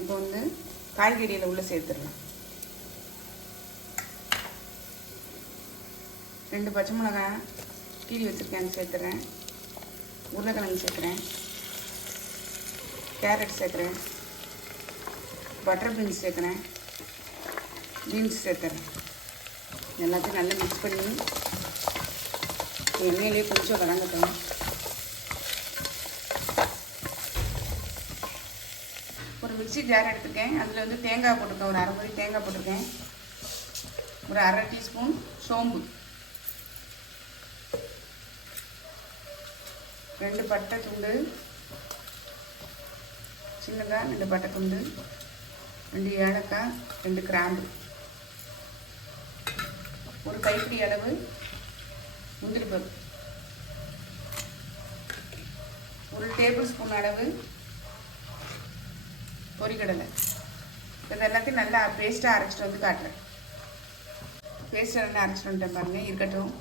இப்போ வந்து காய்கறியில் உள்ளே சேர்த்துடலாம். 2 பச்சை மிளகாய் கீரி வச்சுருக்கேன் சேர்த்துறேன். உருளைக்கிழங்கு சேர்க்குறேன். கேரட் சேர்க்குறேன். பட்டர் பீன்ஸ் சேர்க்குறேன். பீன்ஸ் சேர்த்துறேன். எல்லாத்தையும் நல்லா மிக்ஸ் பண்ணி எண்ணெயிலே கொஞ்சம் வதங்கட்டும். ஒரு மிக்ஸி ஜார் எடுத்துருக்கேன். அதில் வந்து தேங்காய் போட்டிருக்கேன். ஒரு 1/2 மூடி தேங்காய் போட்டிருக்கேன். ஒரு 1/2 டீஸ்பூன் சோம்பு, 2 பட்டை துண்டு சின்னதாக, 2 பட்டை துண்டு, 2 ஏலக்காய், 2 கிராம்பு, ஒரு கைப்பிடி அளவு முந்திரி பருப்பு, 1 டேபிள் ஸ்பூன் அளவு பொரிக்கடலை. இது எல்லாத்தையும் நல்லா பேஸ்ட்டாக அரைச்சிட்டு வந்து காட்டுறேன். பேஸ்ட்டை நல்லா அரைச்சிட்டு வந்துட்டேன் பாருங்கள். இருக்கட்டும்.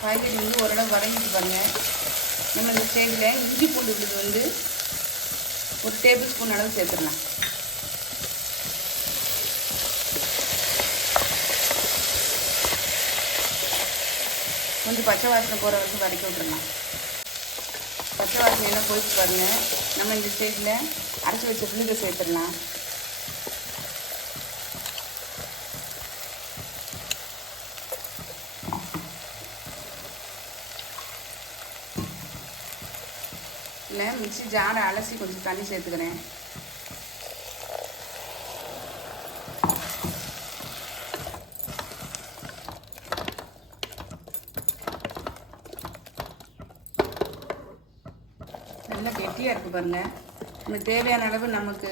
காய்கறி வந்து ஓரளவு வதங்கிட்டு பாருங்கள். நம்ம இந்த ஸ்டேஜில் இஞ்சி பூண்டு விழுது வந்து 1 டேபிள் ஸ்பூன் அளவு சேர்த்துடலாம். கொஞ்சம் பச்சை வாசனை போகிற வரைக்கும் வதக்கி விட்டுடலாம். பச்சை வாசனை எல்லாம் போயிட்டு பாருங்கள். நம்ம இந்த ஸ்டேஜில் அரைச்சி வச்ச விழுதை சேர்த்துடலாம். இல்லை மிக்ஸி ஜாரை அலசி கொஞ்சம் தண்ணி சேர்த்துக்கிறேன். நல்லா கெட்டியாக இருக்குது பாருங்கள். நமக்கு தேவையான அளவு நமக்கு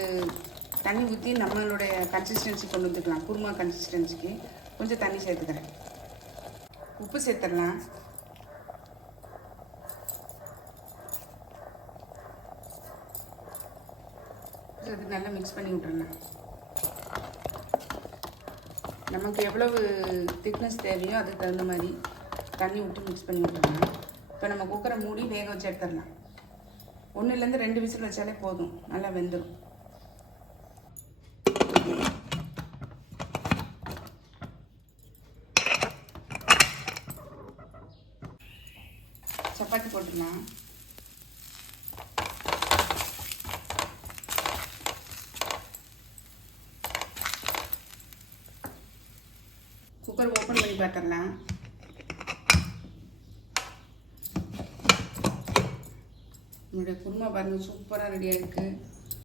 தண்ணி ஊற்றி நம்மளுடைய கன்சிஸ்டன்சி கொண்டு வந்துக்கலாம். குருமா கன்சிஸ்டன்சிக்கு கொஞ்சம் தண்ணி சேர்த்துக்கிறேன். உப்பு சேர்த்துடலாம். அது நல்லா மிக்ஸ் பண்ணி விட்டுறலாம். நமக்கு எவ்வளவு திக்னஸ் தேவையோ அதுக்கு தகுந்த மாதிரி தண்ணி விட்டு மிக்ஸ் பண்ணி விட்டுறலாம். இப்போ நம்ம குக்கரை மூடி வேக வச்சு எடுத்துடலாம். 1லேருந்து 2 விசில் வச்சாலே போதும், நல்லா வெந்துடும். சப்பாத்தி போட்டுடலாம். குக்கர் ஓப்பன் பண்ணி பார்த்துடலாம். என்னுடைய குருமா பாருங்கள், சூப்பராக ரெடியாக இருக்குது.